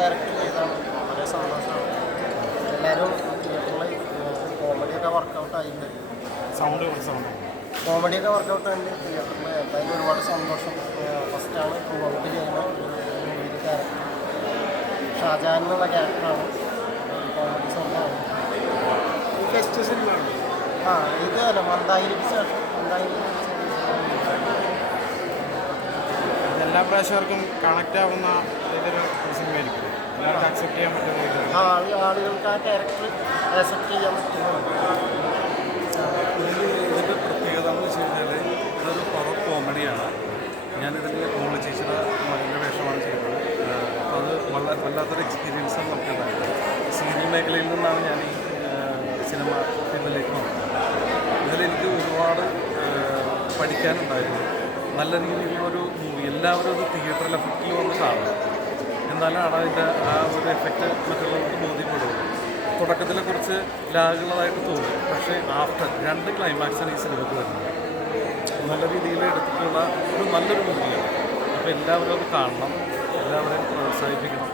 Direct ചെയ്താണ് വളരെ സന്തോഷമാണ് എല്ലാവരും തിയേറ്ററിൽ കോമഡിയൊക്കെ വർക്കൗട്ട് ആയിട്ടുണ്ട് സൗണ്ട് കുറച്ചുണ്ട് കോമഡിയൊക്കെ വർക്കൗട്ട് തിയേറ്ററിൽ എന്തായാലും ഒരുപാട് സന്തോഷം ഫസ്റ്റ് ആണ് ഔട്ട് ചെയ്യുന്ന ഒരു ക്യാരക്ടർ ഷാജാൻ എന്നുള്ള ക്യാരക്ടറാണ് കോമഡി ആ ഇത് അല്ല മന്ദായിരിക്കും ശേഷം മന്ദായിരിക്കും എല്ലാ പ്രേക്ഷകർക്കും കണക്റ്റ് ആവുന്ന ഇതൊരു സിനിമയായിരിക്കും. എല്ലാവർക്കും അക്സെപ്റ്റ് ചെയ്യാൻ പറ്റുന്ന ആ ആൾ ആളുകൾക്ക് ആ ക്യാരക്ടർ ആക്സെപ്റ്റ് ചെയ്യാൻ പറ്റുന്നുണ്ട് ഇതിന്റെ പ്രത്യേകത എന്ന് വെച്ച് കഴിഞ്ഞാൽ ഇതൊരു പവർ കോമഡിയാണ് ഞാനിതിൽ മോളി ചേച്ചിയുടെ മകന്റെ വേഷമാണ് ചെയ്യുന്നത് അപ്പോൾ അത് വളരെ വല്ലാത്തൊരു എക്സ്പീരിയൻസ് ആണ് നമുക്കുണ്ടായത് സീരിയൽ മേഖലയിൽ നിന്നാണ് ഞാൻ ഈ സിനിമ ഫീൽഡിലേക്ക് വന്നത്. ഇതിലെനിക്ക് ഒരുപാട് പഠിക്കാനുണ്ടായിരുന്നു. നല്ല രീതിയിലുള്ളൊരു മൂവി എല്ലാവരും ഒരു തിയേറ്ററിൽ എഫക്റ്റിൽ വന്ന് കാണും. എന്നാലാണ് അതിന്റെ ആ ഒരു എഫക്റ്റ് മറ്റുള്ളവർക്ക് ബോധ്യപ്പെടുന്നത്. തുടക്കത്തിൽ കുറച്ച് ലാഗുള്ളതായിട്ട് തോന്നി. പക്ഷേ ആഫ്റ്റർ രണ്ട് ക്ലൈമാക്സാണ് ഈ സിനിമയ്ക്ക് വരുന്നത്. നല്ല രീതിയിൽ എടുത്തിട്ടുള്ള ഒരു നല്ലൊരു മൂവിയാണ് അപ്പോൾ എല്ലാവരും അത് കാണണം. എല്ലാവരെയും പ്രോത്സാഹിപ്പിക്കണം.